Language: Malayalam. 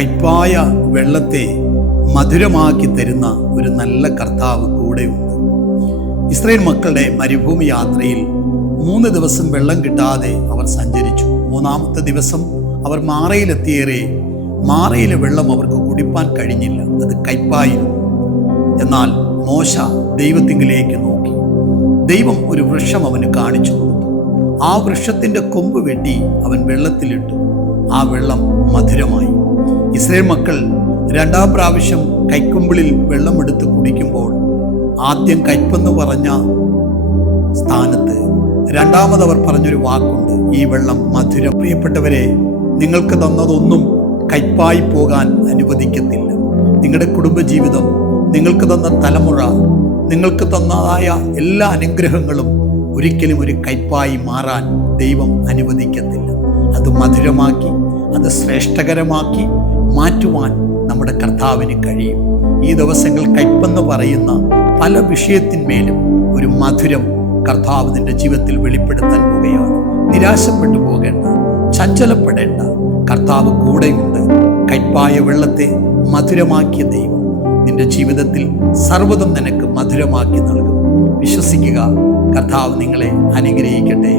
കയ്പായ വെള്ളത്തെ മധുരമാക്കി തരുന്ന ഒരു നല്ല കർത്താവ് കൂടെയുണ്ട്. ഇസ്രായേൽ മക്കളുടെ മരുഭൂമി യാത്രയിൽ 3 ദിവസം വെള്ളം കിട്ടാതെ അവർ സഞ്ചരിച്ചു. 3-ാമത്തെ ദിവസം അവർ മാറയിലെത്തിയേറെ മാറയിലെ വെള്ളം അവർക്ക് കുടിപ്പാൻ കഴിഞ്ഞില്ല. അത് കയ്പായിരുന്നു. എന്നാൽ മോശ ദൈവത്തിങ്കിലേക്ക് നോക്കി. ദൈവം ഒരു വൃക്ഷം അവന് കാണിച്ചു കൊടുത്തു. ആ വൃക്ഷത്തിൻ്റെ കൊമ്പ് വെട്ടി അവൻ വെള്ളത്തിലിട്ടു. ആ വെള്ളം മധുരമായി. ഇസ്രായേൽ മക്കൾ 2-ാം പ്രാവശ്യം കൈക്കൊമ്പിളിൽ വെള്ളമെടുത്ത് കുടിക്കുമ്പോൾ ആദ്യം കയ്പെന്ന് പറഞ്ഞ സ്ഥാനത്ത് 2-ാമതവർ പറഞ്ഞൊരു വാക്കുണ്ട്, ഈ വെള്ളം മധുരം. പ്രിയപ്പെട്ടവരെ, നിങ്ങൾക്ക് തന്നതൊന്നും കയ്പായി പോകാൻ അനുവദിക്കത്തില്ല. നിങ്ങളുടെ കുടുംബജീവിതം, നിങ്ങൾക്ക് തന്ന തലമുറ, നിങ്ങൾക്ക് തന്നതായ എല്ലാ അനുഗ്രഹങ്ങളും ഒരിക്കലും ഒരു കയ്പായി മാറാൻ ദൈവം അനുവദിക്കത്തില്ല. അത് മധുരമാക്കി, അത് ശ്രേഷ്ഠകരമാക്കി മാറ്റുവാൻ നമ്മുടെ കർത്താവിന് കഴിയും. ഈ ദിവസങ്ങൾ കയ്പെന്ന് പറയുന്ന പല വിഷയത്തിന്മേലും ഒരു മധുരം കർത്താവ് നിന്റെ ജീവിതത്തിൽ വെളിപ്പെടുത്താൻ പോവുകയാണ്. നിരാശപ്പെട്ടു പോകേണ്ട, ചഞ്ചലപ്പെടേണ്ട. കർത്താവ് കൂടെയുണ്ട്. കയ്പായ വെള്ളത്തെ മധുരമാക്കിയ ദൈവം നിന്റെ ജീവിതത്തിൽ സർവ്വതും നിനക്ക് മധുരമാക്കി നൽകും. വിശ്വസിക്കുക. കർത്താവ് നിങ്ങളെ അനുഗ്രഹിക്കട്ടെ.